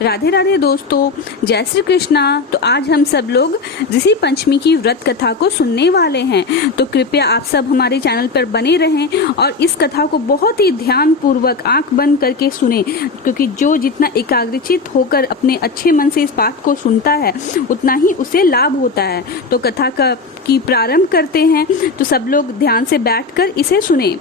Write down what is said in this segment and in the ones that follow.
राधे राधे दोस्तों, जय श्री कृष्णा। तो आज हम सब लोग ऋषि पंचमी की व्रत कथा को सुनने वाले हैं। तो कृपया आप सब हमारे चैनल पर बने रहें और इस कथा को बहुत ही ध्यान पूर्वक आंख बंद करके सुने, क्योंकि जो जितना एकाग्रचित होकर अपने अच्छे मन से इस पाठ को सुनता है उतना ही उसे लाभ होता है। तो कथा की प्रारंभ करते हैं। तो सब लोग ध्यान से बैठकर इसे सुने।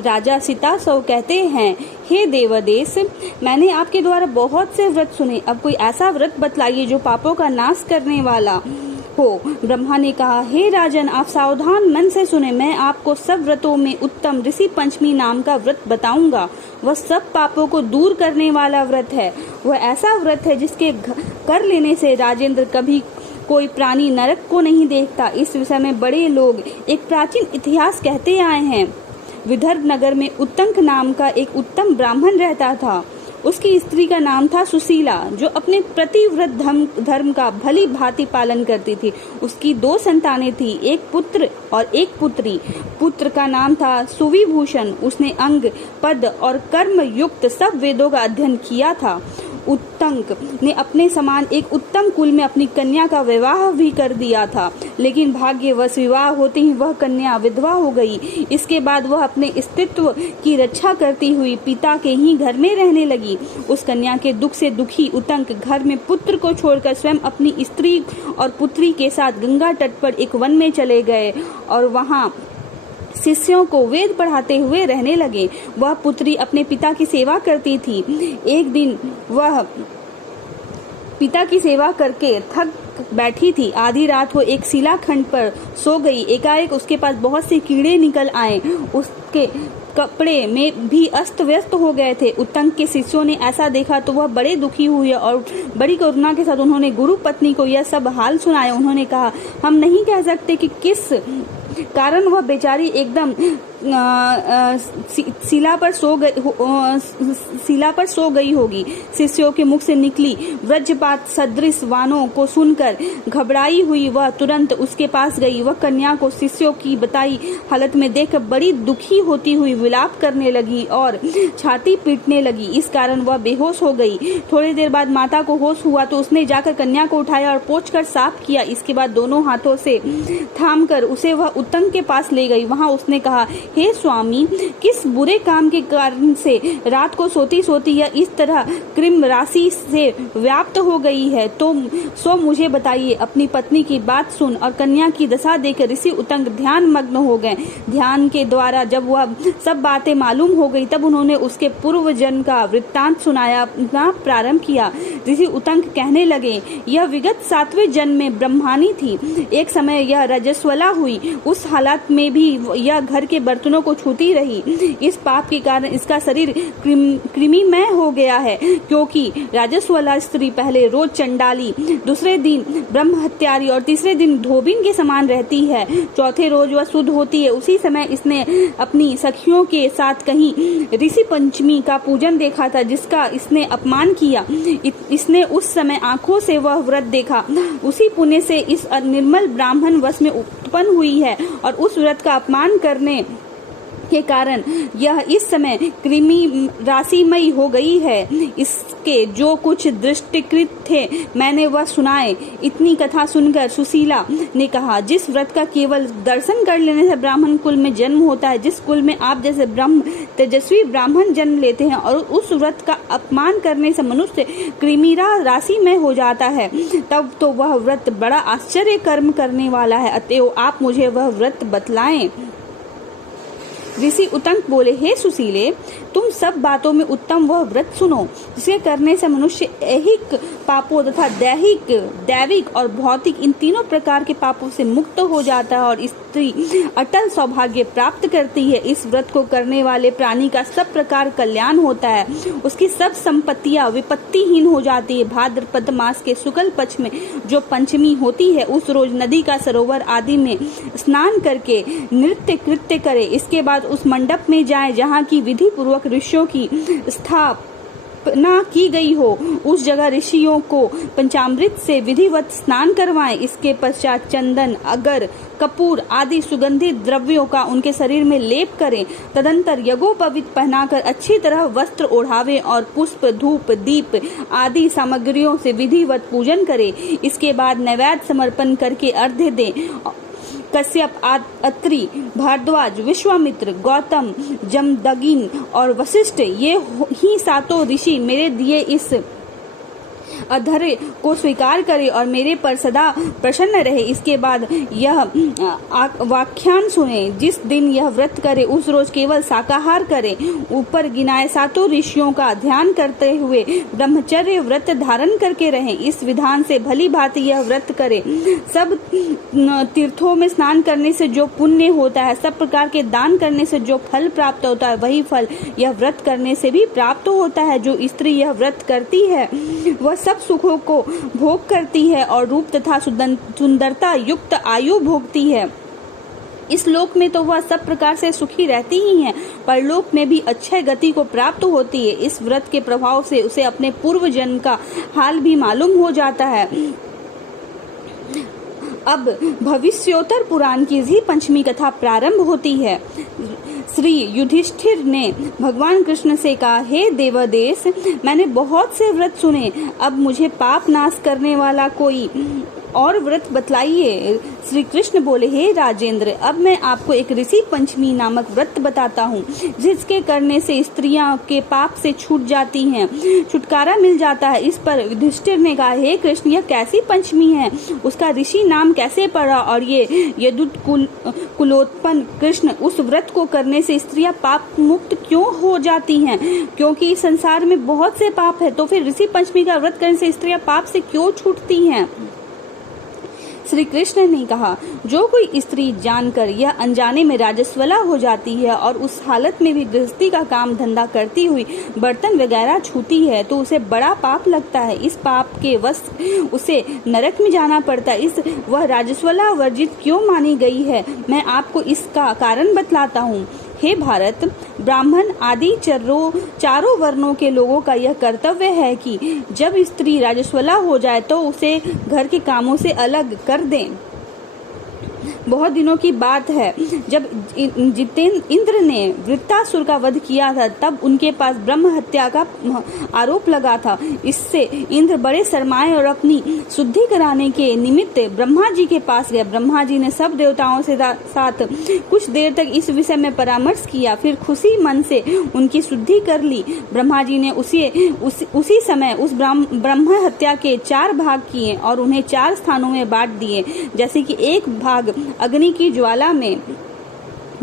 राजा सीतासव कहते हैं, हे देवदेश, मैंने आपके द्वारा बहुत से व्रत सुने। अब कोई ऐसा व्रत बतलाइए जो पापों का नाश करने वाला हो। ब्रह्मा ने कहा, हे राजन, आप सावधान मन से सुने। मैं आपको सब व्रतों में उत्तम ऋषि पंचमी नाम का व्रत बताऊंगा। वह सब पापों को दूर करने वाला व्रत है। वह ऐसा व्रत है जिसके कर लेने से राजेंद्र कभी कोई प्राणी नरक को नहीं देखता। इस विषय में बड़े लोग एक प्राचीन इतिहास कहते आए हैं। विदर्भ नगर में उत्तंक नाम का एक उत्तम ब्राह्मण रहता था। उसकी स्त्री का नाम था सुशीला, जो अपने प्रतिव्रत धर्म का भली भांति पालन करती थी। उसकी 2 संतानें थी, एक पुत्र और एक पुत्री। पुत्र का नाम था सुविभूषण। उसने अंग, पद और कर्म युक्त सब वेदों का अध्ययन किया था। उत्तंक ने अपने समान एक उत्तम कुल में अपनी कन्या का विवाह भी कर दिया था, लेकिन भाग्यवश विवाह होते ही वह कन्या विधवा हो गई। इसके बाद वह अपने अस्तित्व की रक्षा करती हुई पिता के ही घर में रहने लगी। उस कन्या के दुख से दुखी उत्तंक घर में पुत्र को छोड़कर स्वयं अपनी स्त्री और पुत्री के साथ गंगा तट पर एक वन में चले गए और वहां शिष्यों को वेद पढ़ाते हुए रहने लगे। वह पुत्री अपने पिता की सेवा करती थी। एक दिन वह पिता की सेवा करके थक बैठी थी। आधी रात वो एक शिलाखंड पर सो गई। एकाएक उसके पास बहुत से कीड़े निकल आए। उसके कपड़े में भी अस्त व्यस्त हो गए थे। उत्तंक के शिष्यों ने ऐसा देखा तो वह बड़े दुखी हुए और बड़ी करुणा के साथ उन्होंने गुरु पत्नी को यह सब हाल सुनाया। उन्होंने कहा, हम नहीं कह सकते कि किस कारण वह बेचारी एकदम शिला पर सो गई होगी। शिष्यों के मुख से निकली वज्रपात सदृश वाणों को सुनकर घबराई हुई वह तुरंत उसके पास गई। वह कन्या को शिष्यों की बताई हालत में देखकर बड़ी दुखी होती हुई विलाप करने लगी और छाती पीटने लगी। इस कारण वह बेहोश हो गई। थोड़ी देर बाद माता को होश हुआ तो उसने जाकर कन्या को उठाया और पोंछकर साफ किया। इसके बाद दोनों हाथों से थामकर उसे वह उत्तंक के पास ले गई। वहां उसने कहा, हे स्वामी, किस बुरे काम के कारण से रात को सोती सोती यह इस तरह कृम राशि से व्याप्त हो गई है, तो सो मुझे बताइए। अपनी पत्नी की बात सुन और कन्या की दशा देखकर ऋषि उत्तंक ध्यान मग्न हो गए। ध्यान के द्वारा जब वह सब बातें मालूम हो गई तब उन्होंने उसके पूर्व जन्म का वृत्तांत सुनाया प्रारंभ किया। ऋषि उत्तंक कहने लगे, यह विगत 7वें जन्म में ब्रह्मानी थी। एक समय यह रजस्वला हुई। उस हालत में भी यह घर के बर्तनों को छूती रही। इस पाप के कारण इसका शरीर कृमिमय हो गया है, क्योंकि राजस्वला स्त्री पहले रोज चंडाली, दूसरे दिन ब्रह्म हत्यारी और तीसरे दिन धोबिन के समान रहती है। चौथे रोज वह शुद्ध होती है। उसी समय इसने अपनी सखियों के साथ कहीं ऋषि पंचमी का पूजन देखा था, जिसका इसने अपमान किया। इसने उस समय आंखों से वह व्रत देखा। उसी पुण्य से इस निर्मल ब्राह्मण वश में उत्पन्न हुई है और उस व्रत का अपमान करने के कारण यह इस समय कृमि राशिमयी हो गई है। इसके जो कुछ दृष्टिकृत थे मैंने वह सुनाए। इतनी कथा सुनकर सुशीला ने कहा, जिस व्रत का केवल दर्शन कर लेने से ब्राह्मण कुल में जन्म होता है, जिस कुल में आप जैसे ब्रह्म तेजस्वी ब्राह्मण जन्म लेते हैं, और उस व्रत का अपमान करने से मनुष्य कृमिरा राशि में हो जाता है, तब तो वह व्रत बड़ा आश्चर्य कर्म करने वाला है। अतएव आप मुझे वह व्रत बतलाएं। ऋषि उत्तंक बोले, हे सुशीले, तुम सब बातों में उत्तम वह व्रत सुनो जिसके करने से मनुष्य ऐहिक पापों तथा दैविक और भौतिक इन तीनों प्रकार के पापों से मुक्त हो जाता है और स्त्री अटल सौभाग्य प्राप्त करती है। इस व्रत को करने वाले प्राणी का सब प्रकार कल्याण होता है। उसकी सब संपत्तियां विपत्तिहीन हो जाती है। भाद्रपद मास के शुक्ल पक्ष में जो पंचमी होती है, उस रोज नदी का सरोवर आदि में स्नान करके नृत्य कृत्य करे। इसके बाद उस मंडप में जाए जहाँ की विधि पूर्वक ऋषियों की स्थापना की गई हो उस जगह ऋषियों को पंचामृत से विधिवत स्नान करवाएं। इसके पश्चात चंदन, अगर, कपूर आदि सुगंधित द्रव्यों का उनके शरीर में लेप करें। तदंतर यज्ञोपवीत पहनाकर अच्छी तरह वस्त्र ओढ़ावे और पुष्प, धूप, दीप आदि सामग्रियों से विधिवत पूजन करें। इसके बाद नैवेद्य समर्पण करके अर्घ्य दें। कश्यप, अत्रि, भारद्वाज, विश्वामित्र, गौतम, जमदग्नि और वशिष्ठ ये ही सातों ऋषि मेरे दिए इस अधर्य को स्वीकार करे और मेरे पर सदा प्रसन्न रहे। इसके बाद यह व्याख्यान सुने। जिस दिन यह व्रत करे उस रोज केवल शाकाहार करे। ऊपर गिनाए सातों ऋषियों का ध्यान करते हुए ब्रह्मचर्य व्रत धारण करके रहें। इस विधान से भली भांति यह व्रत करे। सब तीर्थों में स्नान करने से जो पुण्य होता है, सब प्रकार के दान करने से जो फल प्राप्त होता है, वही फल यह व्रत करने से भी प्राप्त होता है। जो स्त्री यह व्रत करती है वह सब सुखों को भोग करती है और रूप तथा सुंदरता युक्त आयु भोगती है। इस लोक में तो वह सब प्रकार से सुखी रहती ही है, परलोक में भी अच्छे गति को प्राप्त होती है। इस व्रत के प्रभाव से उसे अपने पूर्व जन्म का हाल भी मालूम हो जाता है। अब भविष्योत्तर पुराण की ही पंचमी कथा प्रारंभ होती है। श्री युधिष्ठिर ने भगवान कृष्ण से कहा, हे देवदेश, मैंने बहुत से व्रत सुने, अब मुझे पाप नाश करने वाला कोई और व्रत बतलाइए। श्री कृष्ण बोले, हे राजेंद्र, अब मैं आपको एक ऋषि पंचमी नामक व्रत बताता हूँ, जिसके करने से स्त्रियां के पाप से छूट जाती हैं, छुटकारा मिल जाता है। इस पर युधिष्ठिर ने कहा, हे कृष्ण, यह कैसी पंचमी है? उसका ऋषि नाम कैसे पड़ा? और ये यदुत कुलोत्पन्न कृष्ण, उस व्रत को करने से स्त्रियां पाप मुक्त क्यों हो जाती हैं? क्योंकि इस संसार में बहुत से पाप है, तो फिर ऋषि पंचमी का व्रत करने से स्त्रियां पाप से क्यों छूटती हैं? श्री कृष्ण ने कहा, जो कोई स्त्री जानकर या अनजाने में राजस्वला हो जाती है और उस हालत में भी गृहस्थी का काम धंधा करती हुई बर्तन वगैरह छूती है, तो उसे बड़ा पाप लगता है। इस पाप के वश उसे नरक में जाना पड़ता है। वह राजस्वला वर्जित क्यों मानी गई है? मैं आपको इसका कारण बतलाता हूँ। हे भारत, ब्राह्मण आदि चारों वर्णों के लोगों का यह कर्तव्य है कि जब स्त्री राजस्वला हो जाए तो उसे घर के कामों से अलग कर दें। बहुत दिनों की बात है, जब इंद्र ने वृत्तासुर का वध किया था, तब उनके पास ब्रह्म हत्या का आरोप लगा था। इससे इंद्र बड़े शर्माए और अपनी शुद्धि कराने के निमित्त ब्रह्मा जी के पास गए। ब्रह्मा जी ने सब देवताओं से साथ कुछ देर तक इस विषय में परामर्श किया, फिर खुशी मन से उनकी शुद्धि कर ली। ब्रह्मा जी ने उसी समय उस ब्रह्म हत्या के 4 भाग किए और उन्हें 4 स्थानों में बांट दिए, जैसे कि एक भाग अग्नि की ज्वाला में,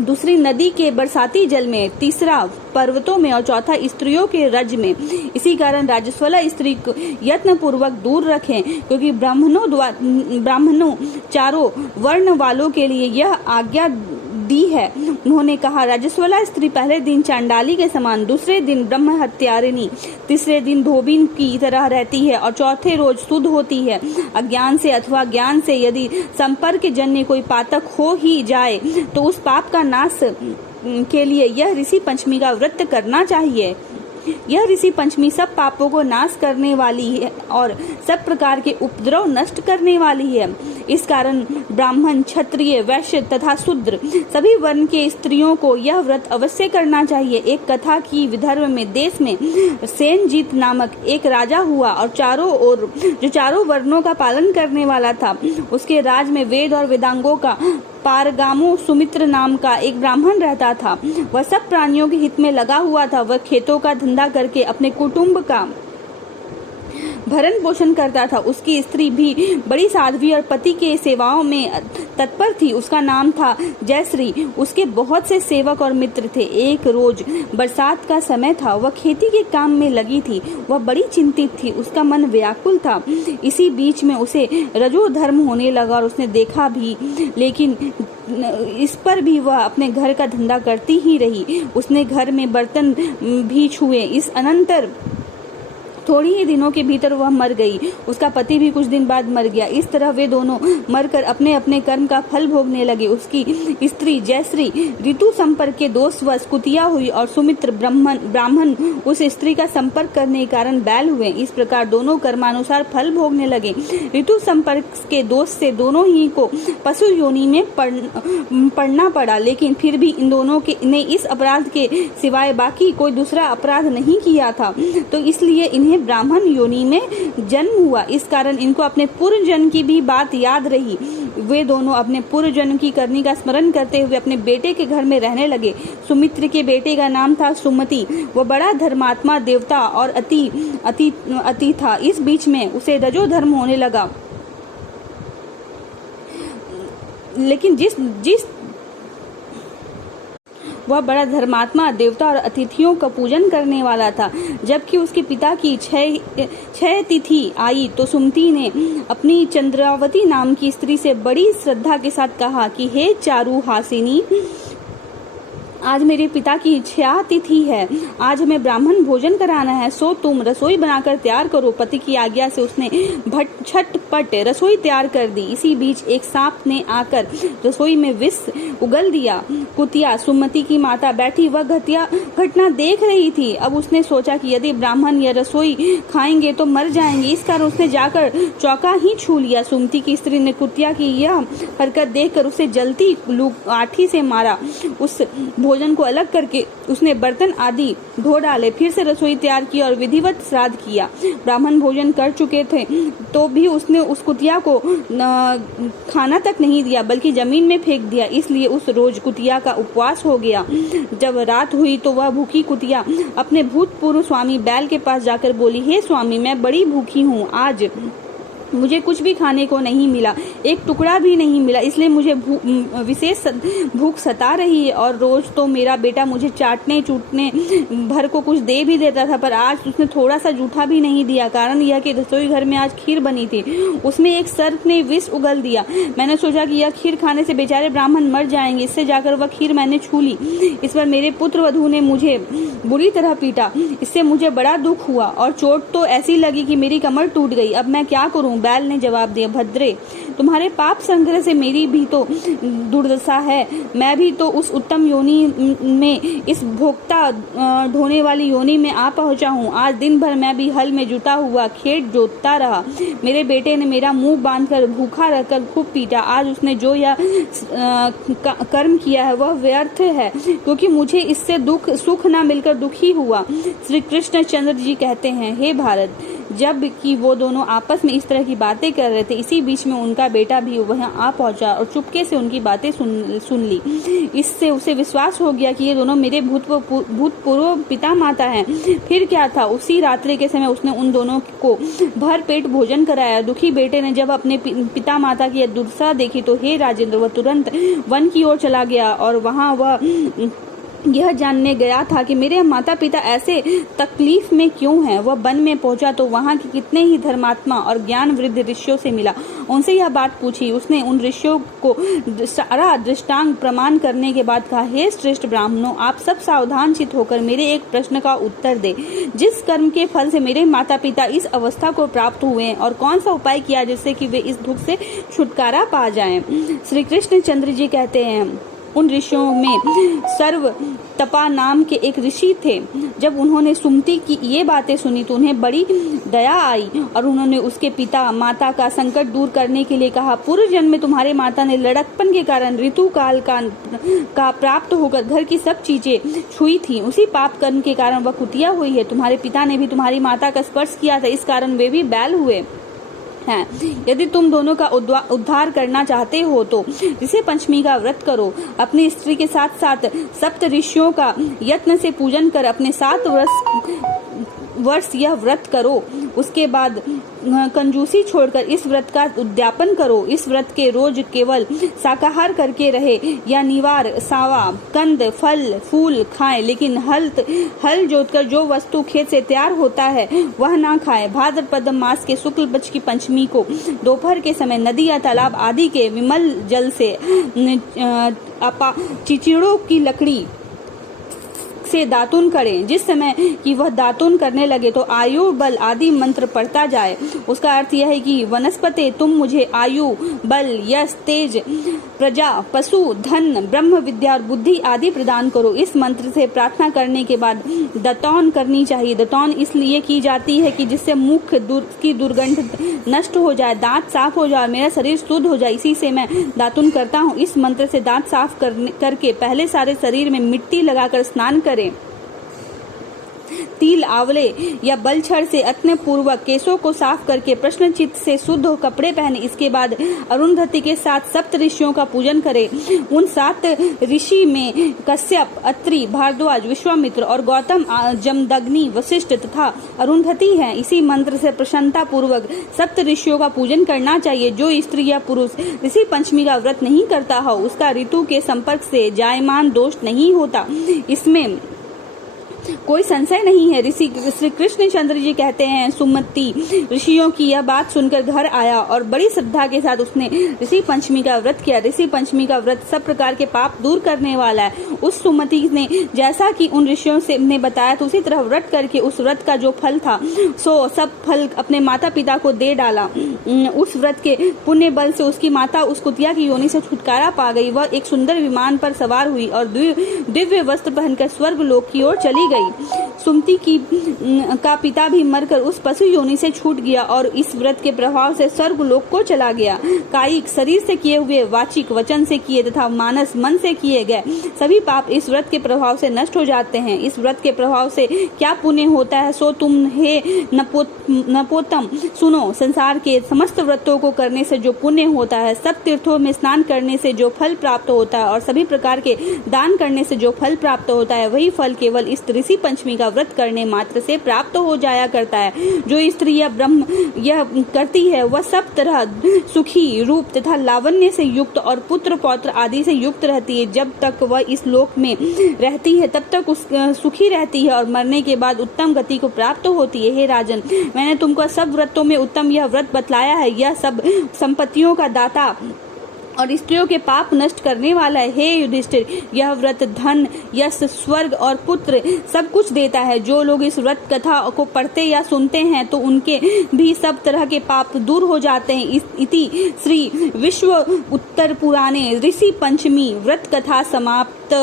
दूसरी नदी के बरसाती जल में, तीसरा पर्वतों में और चौथा स्त्रियों के रज में। इसी कारण राजस्वला स्त्री को यत्न पूर्वक दूर रखें, क्योंकि ब्राह्मणों चारों वर्ण वालों के लिए यह आज्ञा दी है। उन्होंने कहा, राजस्वला स्त्री पहले दिन चांडाली के समान, दूसरे दिन ब्रह्म हत्यारिणी, तीसरे दिन धोबिन की तरह रहती है और चौथे रोज शुद्ध होती है। अज्ञान से अथवा ज्ञान से यदि संपर्क जन्य कोई पातक हो ही जाए तो उस पाप का नाश के लिए यह ऋषि पंचमी का व्रत करना चाहिए। यह ऋषि पंचमी सब पापों को नाश करने वाली है और सब प्रकार के उपद्रव नष्ट करने वाली है। इस कारण ब्राह्मण, क्षत्रिय, वैश्य तथा शूद्र सभी वर्ण के स्त्रियों को यह व्रत अवश्य करना चाहिए। एक कथा की विदर्भ में देश में सेनजीत नामक एक राजा हुआ और जो चारों वर्णों का पालन करने वाला था। उसके राज में वेद और वेदांगों का पारगामो सुमित्र नाम का एक ब्राह्मण रहता था। वह सब प्राणियों के हित में लगा हुआ था। वह खेतों का धंधा करके अपने कुटुंब का भरण पोषण करता था। उसकी स्त्री भी बड़ी साध्वी और पति के सेवाओं में तत्पर थी। उसका नाम था जयश्री। उसके बहुत से सेवक और मित्र थे। एक रोज बरसात का समय था। वह खेती के काम में लगी थी। वह बड़ी चिंतित थी। उसका मन व्याकुल था। इसी बीच में उसे रजो धर्म होने लगा और उसने देखा भी, लेकिन इस पर भी वह अपने घर का धंधा करती ही रही। उसने घर में बर्तन भी छुए। इस अनंतर थोड़ी ही दिनों के भीतर वह मर गई। उसका पति भी कुछ दिन बाद मर गया। इस तरह वे दोनों मरकर अपने अपने कर्म का फल भोगने लगे। उसकी स्त्री जयश्री ऋतु संपर्क के दोषवश कुतिया हुई और सुमित्र ब्राह्मण उस स्त्री का संपर्क करने के कारण बैल हुए। इस प्रकार दोनों कर्मानुसार फल भोगने लगे। ऋतु संपर्क के दोष से दोनों ही को पशु योनि में पड़ना पड़ा, लेकिन फिर भी इन दोनों ने इस अपराध के सिवाय बाकी कोई दूसरा अपराध नहीं किया था, तो इसलिए इन्हें ब्राह्मण योनि में जन्म हुआ। इस कारण इनको अपने पूर्व जन्म की भी बात याद रही। वे दोनों अपने पूर्व जन्म की करनी का स्मरण करते हुए अपने बेटे के घर में रहने लगे। सुमित्र के बेटे का नाम था सुमति। वह बड़ा धर्मात्मा देवता और अति था। इस बीच में उसे रजोधर्म होने लगा, लेकिन वह बड़ा धर्मात्मा देवता और अतिथियों का पूजन करने वाला था। जबकि उसके पिता की छह तिथि आई तो सुमति ने अपनी चंद्रावती नाम की स्त्री से बड़ी श्रद्धा के साथ कहा कि हे चारु हासिनी, आज मेरे पिता की छह तिथि है, आज हमें ब्राह्मण भोजन कराना है, सो तुम रसोई बनाकर तैयार करो। पति की आज्ञा से उसने झटपट रसोई तैयार कर दी। इसी बीच एक सांप ने आकर रसोई में विष उगल दिया। कुतिया सुमति की माता बैठी वह घटना देख रही थी। अब उसने सोचा कि यदि ब्राह्मण यह रसोई खाएंगे तो मर जाएंगे। इस कारण उसने जाकर चौका ही छू लिया। सुमति की स्त्री ने कुतिया की यह हरकत देखकर उसे जलती लाठी से मारा। उस भोजन को अलग करके उसने बर्तन आदि धो डाले, फिर से रसोई तैयार की और विधिवत श्राद्ध किया। ब्राह्मण भोजन कर चुके थे तो भी उसने उस कुतिया को खाना तक नहीं दिया, बल्कि जमीन में फेंक दिया। इसलिए उस रोज कुतिया का उपवास हो गया। जब रात हुई तो वह भूखी कुतिया अपने भूतपूर्व स्वामी बैल के पास जाकर बोली, हे स्वामी, मैं बड़ी भूखी हूँ, आज मुझे कुछ भी खाने को नहीं मिला, एक टुकड़ा भी नहीं मिला, इसलिए मुझे विशेष भूख सता रही है। और रोज तो मेरा बेटा मुझे चाटने चूटने भर को कुछ दे भी देता था, पर आज उसने थोड़ा सा जूठा भी नहीं दिया। कारण यह कि रसोई घर में आज खीर बनी थी, उसमें एक सर्प ने विष उगल दिया। मैंने सोचा कि यह खीर खाने से बेचारे ब्राह्मण मर जाएंगे, इससे जाकर वह खीर मैंने छू ली। इस पर मेरे पुत्र वधू ने मुझे बुरी तरह पीटा, इससे मुझे बड़ा दुख हुआ और चोट तो ऐसी लगी कि मेरी कमर टूट गई। अब मैं क्या करूं? बैल ने जवाब दिया, भद्रे, तुम्हारे पाप संग्रह से मेरी भी तो दुर्दशा है। मैं भी तो उस उत्तम योनि में, इस भोक्ता ढोने वाली योनि में आ पहुंचा हूँ। आज दिन भर मैं भी हल में जुटा हुआ खेत जोतता रहा। मेरे बेटे ने मेरा मुंह बांधकर भूखा रहकर खूब पीटा। आज उसने जो यह कर्म किया है वह व्यर्थ है, क्योंकि मुझे इससे सुख न मिलकर दुखी हुआ। श्री कृष्ण चंद्र जी कहते हैं, हे भारत, जब कि वो दोनों आपस में इस तरह की बातें कर रहे थे, इसी बीच में उनका बेटा भी वहां आ पहुंचा और चुपके से उनकी बातें सुन ली। इससे उसे विश्वास हो गया कि ये दोनों मेरे भूतपूर्व पिता माता हैं। फिर क्या था, उसी रात्रि के समय उसने उन दोनों को भर पेट भोजन कराया। दुखी बेटे ने जब अपने पिता माता की दुर्दशा देखी तो हे राजेंद्र, वह तुरंत वन की ओर चला गया और वहां वह यह जानने गया था कि मेरे माता पिता ऐसे तकलीफ में क्यों हैं। वह वन में पहुंचा तो वहां के कितने ही धर्मात्मा और ज्ञान वृद्ध ऋषियों से मिला। उनसे यह बात पूछी। उसने उन ऋषियों को सारा दृष्टांत प्रमाण करने के बाद कहा, हे श्रेष्ठ ब्राह्मणों, आप सब सावधान चित होकर मेरे एक प्रश्न का उत्तर दे। जिस कर्म के फल से मेरे माता पिता इस अवस्था को प्राप्त हुए हैं, और कौन सा उपाय किया जिससे कि वे इस दुख से छुटकारा पा जाएं। श्री कृष्ण चंद्र जी कहते हैं, उन ऋषियों में सर्व तपा नाम के एक ऋषि थे। जब उन्होंने सुमति की ये बातें सुनी तो उन्हें बड़ी दया आई और उन्होंने उसके पिता माता का संकट दूर करने के लिए कहा, पूर्व जन्म में तुम्हारे माता ने लड़कपन के कारण ऋतु काल का प्राप्त होकर घर की सब चीजें छुई थी। उसी पाप कर्म के कारण वह कुतिया हुई है। तुम्हारे पिता ने भी तुम्हारी माता का स्पर्श किया था, इस कारण वे भी बैल हुए हैं। यदि तुम दोनों का उद्धार करना चाहते हो तो ऋषि पंचमी का व्रत करो। अपनी स्त्री के साथ साथ सप्त ऋषियों का यत्न से पूजन कर अपने 7 वर्ष यह व्रत करो। उसके बाद कंजूसी छोड़कर इस व्रत का उद्यापन करो। इस व्रत के रोज केवल शाकाहार करके रहे या निवार, सावा, कंद, फल, फूल खाएं, लेकिन हल जोतकर जो वस्तु खेत से तैयार होता है वह ना खाएं। भाद्रपद मास के शुक्ल पक्ष की पंचमी को दोपहर के समय नदी या तालाब आदि के विमल जल से चिचिड़ों की लकड़ी से दातुन करें। जिस समय कि वह दातुन करने लगे तो आयु बल आदि मंत्र पढ़ता जाए। उसका अर्थ यह है कि वनस्पते तुम मुझे आयु बल यश तेज प्रजा पशु धन ब्रह्म विद्या और बुद्धि आदि प्रदान करो। इस मंत्र से प्रार्थना करने के बाद दतौन करनी चाहिए। दतौन इसलिए की जाती है कि जिससे मुख की दुर्गंध नष्ट हो जाए, दांत साफ हो जाए, मेरा शरीर शुद्ध हो जाए, इसी से मैं दातुन करता हूँ। इस मंत्र से दांत साफ करके पहले सारे शरीर में मिट्टी लगाकर स्नान करें। तिल आंवले या बलछड़ से अत्न पूर्वक केशों को साफ करके प्रश्न चित्त से शुद्ध जकड़े पहने। इसके बाद अरुंधति के साथ सप्त ऋषियों का पूजन करें। उन 7 ऋषि में कश्यप, अत्रि, भारद्वाज, विश्वामित्र और गौतम, जमदग्नि, वशिष्ठ तथा अरुंधति हैं। इसी मंत्र से प्रसन्नता पूर्वक सप्त ऋषियों का पूजन करना चाहिए। जो स्त्री या पुरुष ऋषि पंचमी का व्रत नहीं करता हो उसका ऋतु के संपर्क से जायमान दोष नहीं होता, इसमें कोई संशय नहीं है। ऋषि श्री कृष्ण चंद्र जी कहते हैं, सुमति ऋषियों की यह बात सुनकर घर आया और बड़ी श्रद्धा के साथ उसने ऋषि पंचमी का व्रत किया। ऋषि पंचमी का व्रत सब प्रकार के पाप दूर करने वाला है। उस सुमति ने जैसा कि उन ऋषियों से ने बताया तो उसी तरह व्रत करके उस व्रत का जो फल था सो सब फल अपने माता पिता को दे डाला। उस व्रत के पुण्य बल से उसकी माता उस कुतिया की योनि से छुटकारा पा गई। वह एक सुंदर विमान पर सवार हुई और दिव्य वस्त्र पहनकर स्वर्ग लोक की ओर चली गई। सुमति का पिता भी मरकर उस पशु योनि से छूट गया और इस व्रत के प्रभाव से स्वर्ग लोक को चला गया। कायिक शरीर से किए हुए, वाचिक वचन से किए तथा मानस मन से किए गए सभी पाप इस व्रत के प्रभाव से नष्ट हो जाते हैं। इस व्रत के प्रभाव से क्या पुण्य होता है सो तुम हे नपोतम सुनो। संसार के समस्त व्रतों को करने से जो पुण्य होता है, सब तीर्थों में स्नान करने से जो फल प्राप्त होता है और सभी प्रकार के दान करने से जो फल प्राप्त होता है, वही फल केवल इस ऋषि पंचमी का व्रत करने मात्र से प्राप्त हो जाया करता है। जो स्त्री या ब्रह्म यह करती है वह सब तरह सुखी रूप तथा लावण्य से युक्त और पुत्र पौत्र आदि से युक्त रहती है। जब तक वह इस लोक में रहती है तब तक सुखी रहती है और मरने के बाद उत्तम गति को प्राप्त होती है। हे राजन, मैंने तुमको सब व्रतों में उत्तम यह व्रत बतलाया है। यह सब संपत्तियों का दाता और स्त्रियों के पाप नष्ट करने वाला है। हे युधिष्ठिर, यह व्रत धन, यश, स्वर्ग और पुत्र सब कुछ देता है। जो लोग इस व्रत कथा को पढ़ते या सुनते हैं तो उनके भी सब तरह के पाप दूर हो जाते हैं। इति श्री विश्व उत्तर पुराणे ऋषि पंचमी व्रत कथा समाप्त।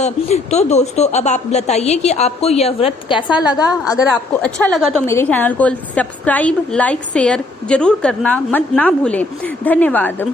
तो दोस्तों, अब आप बताइए कि आपको यह व्रत कैसा लगा। अगर आपको अच्छा लगा तो मेरे चैनल को सब्सक्राइब, लाइक, शेयर जरूर करना मत ना भूलें। धन्यवाद।